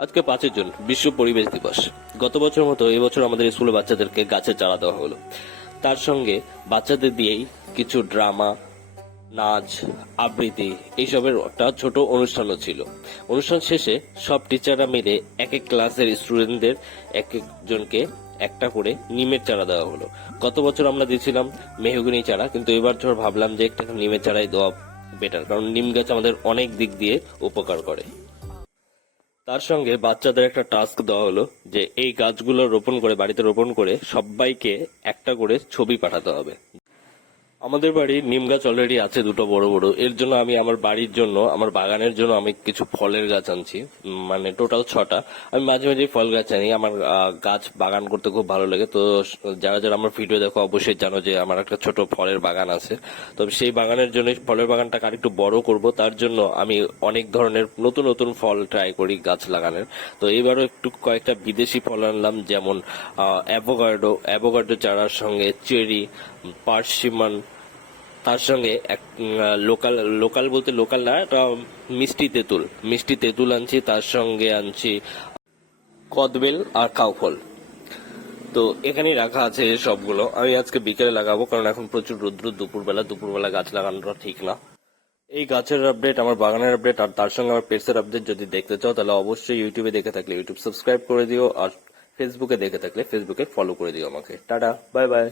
আজকে 5 জুন বিশ্ব পরিবেশ দিবস। গত বছর মতো এবছর আমাদের স্কুলে বাচ্চাদেরকে গাছে চারা দেওয়া হলো। তার সঙ্গে বাচ্চাদের দিয়েই কিছু ড্রামা, নাচ, আবৃত্তি এইসবের একটা ছোট অনুষ্ঠানও ছিল। অনুষ্ঠান শেষে সব টিচাররা মিলে এক এক ক্লাসের স্টুডেন্টদের এক একজনকে একটা করে নিমের চারা দেওয়া হলো। গত বছর আমরা দিয়েছিলাম মেহগনি চারা, কিন্তু এবার ধর ভাবলাম যে একটা নিমের চারাই দেওয়া বেটার, কারণ নিম গাছ আমাদের অনেক দিক দিয়ে উপকার করে। তার সঙ্গে বাচ্চাদের একটা টাস্ক দেওয়া হলো যে এই গাছগুলো রোপণ করে, বাড়িতে রোপণ করে সবাইকে একটা করে ছবি পাঠাতে হবে। আমাদের বাড়ি নিম গাছ অলরেডি আছে দুটো বড় বড়। এর জন্য আমি আমার বাড়ির জন্য, আমার বাগানের জন্য আমি কিছু ফলের গাছ আনছি, মানে টোটাল 6টা। আমি মাঝে মাঝে ফল গাছ আনি। আমার গাছ বাগান করতে খুব ভালো লাগে। তো যারা যারা আমার ভিডিও দেখো অবশ্যই জানো যে আমার একটা ছোট ফলের বাগান আছে। তবে সেই বাগানের জন্য, ফলের বাগানটাকে আরেকটু বড় করব, তার জন্য আমি অনেক ধরনের নতুন নতুন ফল ট্রাই করি গাছ লাগানোর। তো এবারও একটু কয়েকটা বিদেশি ফল আনলাম, যেমন অ্যাভোকাডো চারার সঙ্গে চেরি, পার্সিমন, তার সঙ্গে এক লোকাল লোকাল বলতে লোকাল না, এটা মিষ্টি তেঁতুল আনছি। তার সঙ্গে আনছি কদবেল আর কাউফল। তো এখানেই রাখা আছে সবগুলো। আমি আজকে বিকেলে লাগাবো, কারণ এখন প্রচুর রৌদ্র। দুপুরবেলা গাছ লাগানোটা ঠিক না। এই গাছের আপডেট, আমার বাগানের আপডেট, আর তার সঙ্গে আমার পেটসের আপডেট যদি দেখতে চাও তাহলে অবশ্যই ইউটিউবে দেখে থাকলে ইউটিউব সাবস্ক্রাইব করে দিও, আর ফেসবুকে দেখে থাকলে ফেসবুকে ফলো করে দিও আমাকে। Tata, bye bye.